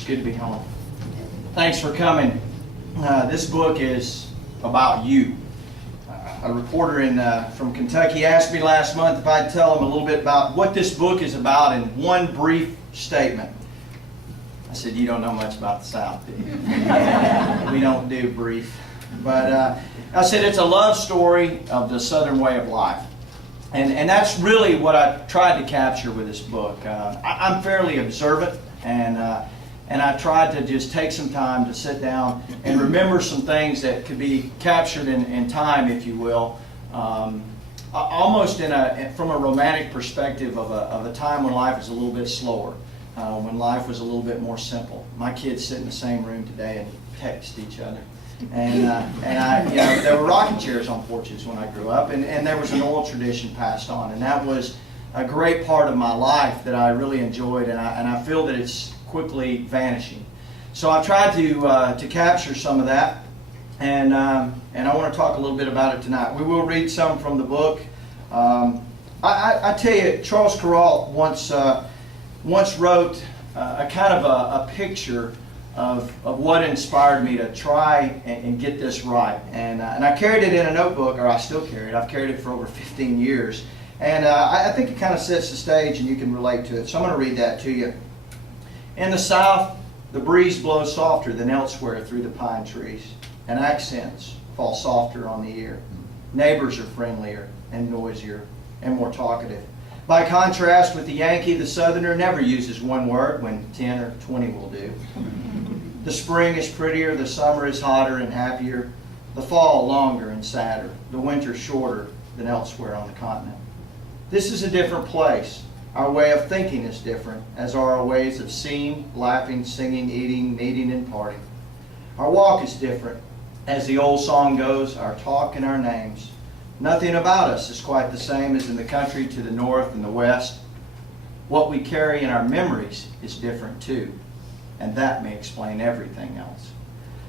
It's good to be home. Thanks for coming. This book is about you. A reporter from Kentucky asked me last month if I'd tell him a little bit about what this book is about in one brief statement. I said, you don't know much about the South, do you? We don't do brief. But I said it's a love story of the Southern way of life. And that's really what I tried to capture with this book. I'm fairly observant, and I tried to just take some time to sit down and remember some things that could be captured in time, if you will, almost from a romantic perspective of a time when life is a little bit slower, when life was a little bit more simple. My kids sit in the same room today and text each other. And there were rocking chairs on porches when I grew up, and there was an oral tradition passed on, and that was a great part of my life that I really enjoyed, and I feel that it's quickly vanishing. So I've tried to capture some of that, and I want to talk a little bit about it tonight. We will read some from the book. I tell you, Charles Kuralt once wrote a kind of a picture of what inspired me to try and get this right. And I carried it in a notebook, or I still carry it. I've carried it for over 15 years. And I think it kind of sets the stage and you can relate to it. So I'm going to read that to you. In the South, the breeze blows softer than elsewhere through the pine trees, and accents fall softer on the ear. Neighbors are friendlier and noisier and more talkative. By contrast with the Yankee, the Southerner never uses one word when 10 or 20 will do. The spring is prettier, the summer is hotter and happier, the fall longer and sadder, the winter shorter than elsewhere on the continent. This is a different place. Our way of thinking is different, as are our ways of seeing, laughing, singing, eating, meeting, and parting. Our walk is different. As the old song goes, our talk and our names. Nothing about us is quite the same as in the country to the north and the west. What we carry in our memories is different too, and that may explain everything else.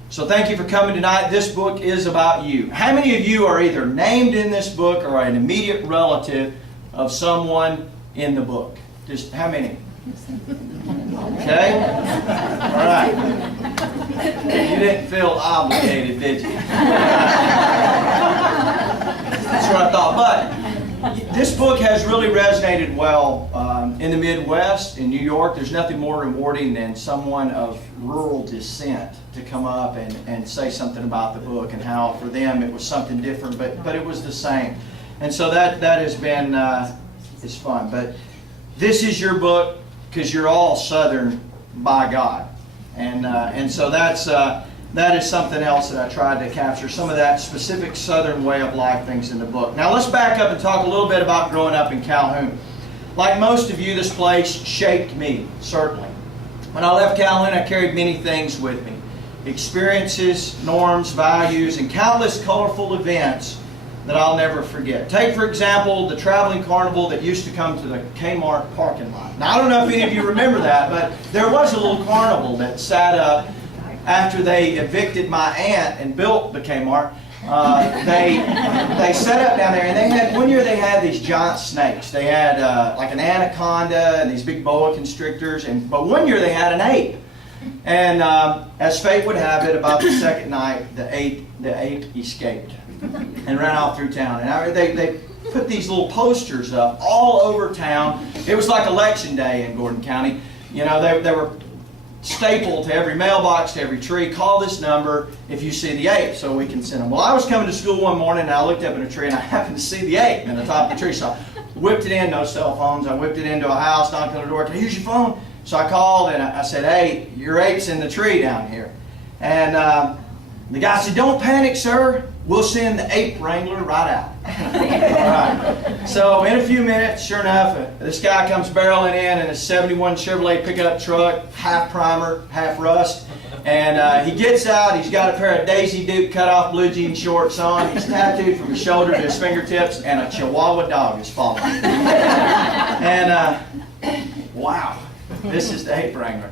So thank you for coming tonight. This book is about you. How many of you are either named in this book or an immediate relative of someone in the book? Just how many? Okay? All right. You didn't feel obligated, did you? That's what I thought. But this book has really resonated well in the Midwest, in New York. There's nothing more rewarding than someone of rural descent to come up and say something about the book and how for them it was something different, but it was the same. And so that has been it's fun. But this is your book because you're all Southern by God. And so that is something else that I tried to capture, some of that specific Southern way of life things in the book. Now let's back up and talk a little bit about growing up in Calhoun. Like most of you, this place shaped me, certainly. When I left Calhoun, I carried many things with me. Experiences, norms, values, and countless colorful events that I'll never forget. Take, for example, the traveling carnival that used to come to the Kmart parking lot. Now, I don't know if any of you remember that, but there was a little carnival that sat up after they evicted my aunt and built the Kmart. They set up down there, and one year they had these giant snakes. They had like an anaconda and these big boa constrictors, but one year they had an ape. And as fate would have it, about the second night, the ape escaped and ran off through town. And they put these little posters up all over town. It was like election day in Gordon County. You know, they were stapled to every mailbox, to every tree. Call this number if you see the ape, so we can send them. Well, I was coming to school one morning, and I looked up in a tree, and I happened to see the ape in the top of the tree. So I whipped it in, no cell phones. I whipped it into a house, knocked on the door. Can I use your phone? So I called, and I said, hey, your ape's in the tree down here. And the guy said, don't panic, sir. We'll send the ape wrangler right out. All right. So in a few minutes, sure enough, this guy comes barreling in a 71 Chevrolet pickup truck, half primer, half rust. And he gets out. He's got a pair of Daisy Duke cut-off blue jean shorts on. He's tattooed from his shoulder to his fingertips, and a Chihuahua dog is following. And wow, this is the ape wrangler.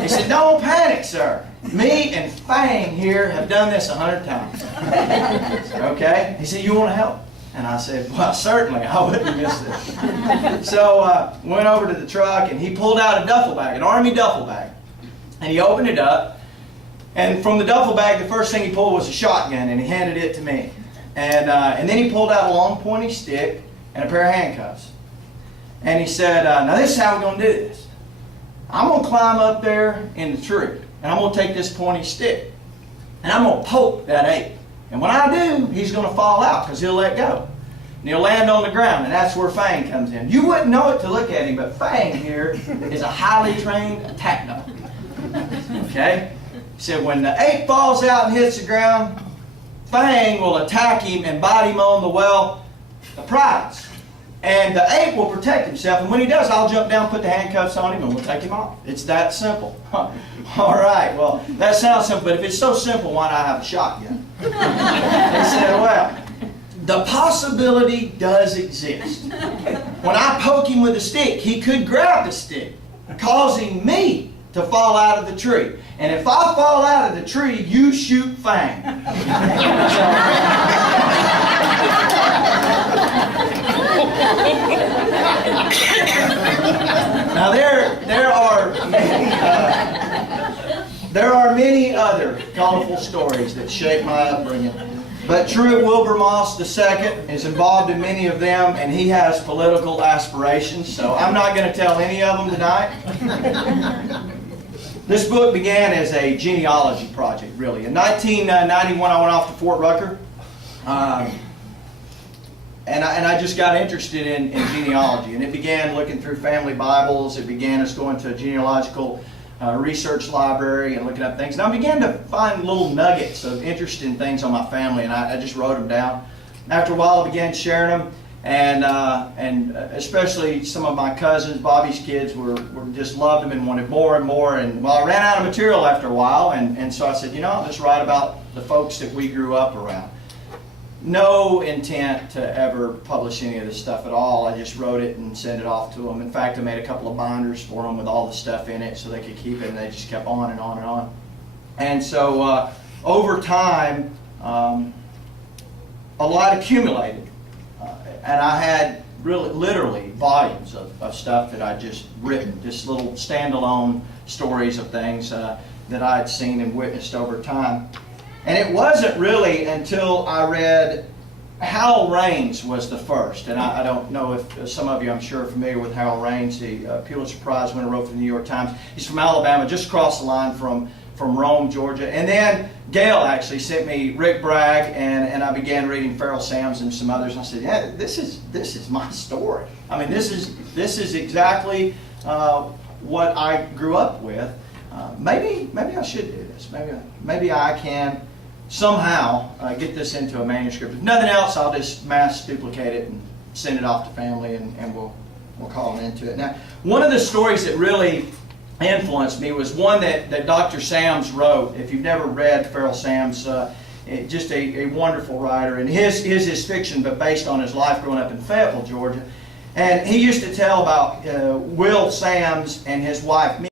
He said, don't panic, sir. Me and Fang here have done this 100 times. Okay? He said, you want to help? And I said, well, certainly, I wouldn't miss this. So went over to the truck, and he pulled out a duffel bag, an Army duffel bag. And he opened it up, and from the duffel bag, the first thing he pulled was a shotgun, and he handed it to me. And then he pulled out a long pointy stick and a pair of handcuffs. And he said, now this is how we're going to do this. I'm going to climb up there in the tree, and I'm going to take this pointy stick, and I'm going to poke that ape. And when I do, he's going to fall out because he'll let go. And he'll land on the ground, and that's where Fang comes in. You wouldn't know it to look at him, but Fang here is a highly trained attack dog. Okay? He said when the ape falls out and hits the ground, Fang will attack him and bite him on the prize. And the ape will protect himself, and when he does, I'll jump down, put the handcuffs on him, and we'll take him off. It's that simple. All right, well, that sounds simple, but if it's so simple, why not have a shotgun? They said, well, the possibility does exist. When I poke him with a stick, he could grab the stick, causing me to fall out of the tree. And if I fall out of the tree, you shoot Fang. Now there are many other colorful stories that shape my upbringing. But Truett Wilbur Moss II is involved in many of them, and he has political aspirations, so I'm not going to tell any of them tonight. This book began as a genealogy project, really. In 1991, I went off to Fort Rucker, and I just got interested in genealogy. And it began looking through family Bibles. It began us going to a genealogical research library and looking up things. And I began to find little nuggets of interesting things on my family, and I just wrote them down. After a while, I began sharing them, and especially some of my cousins, Bobby's kids, were just loved them and wanted more and more. And well, I ran out of material after a while, and so I said, I'll just write about the folks that we grew up around. No intent to ever publish any of this stuff at all. I just wrote it and sent it off to them. In fact, I made a couple of binders for them with all the stuff in it so they could keep it, and they just kept on and on and on. And so over time, a lot accumulated. And I had literally volumes of stuff that I'd just written, just little standalone stories of things that I had seen and witnessed over time. And it wasn't really until I read Hal Raines was the first. And I don't know if some of you, I'm sure, are familiar with Hal Raines, the Pulitzer Prize winner, wrote for the New York Times. He's from Alabama, just across the line from Rome, Georgia. And then Gail actually sent me Rick Bragg, and I began reading Pharoah Sams and some others. And I said, yeah, this is my story. I mean, this is exactly what I grew up with. Maybe I should do this. Maybe I can somehow get this into a manuscript. If nothing else, I'll just mass duplicate it and send it off to family, and we'll call it into it. Now, one of the stories that really influenced me was one that Dr. Sams wrote. If you've never read Pharoah Sams, just a wonderful writer. And his is fiction, but based on his life growing up in Fayetteville, Georgia. And he used to tell about Will Sams and his wife,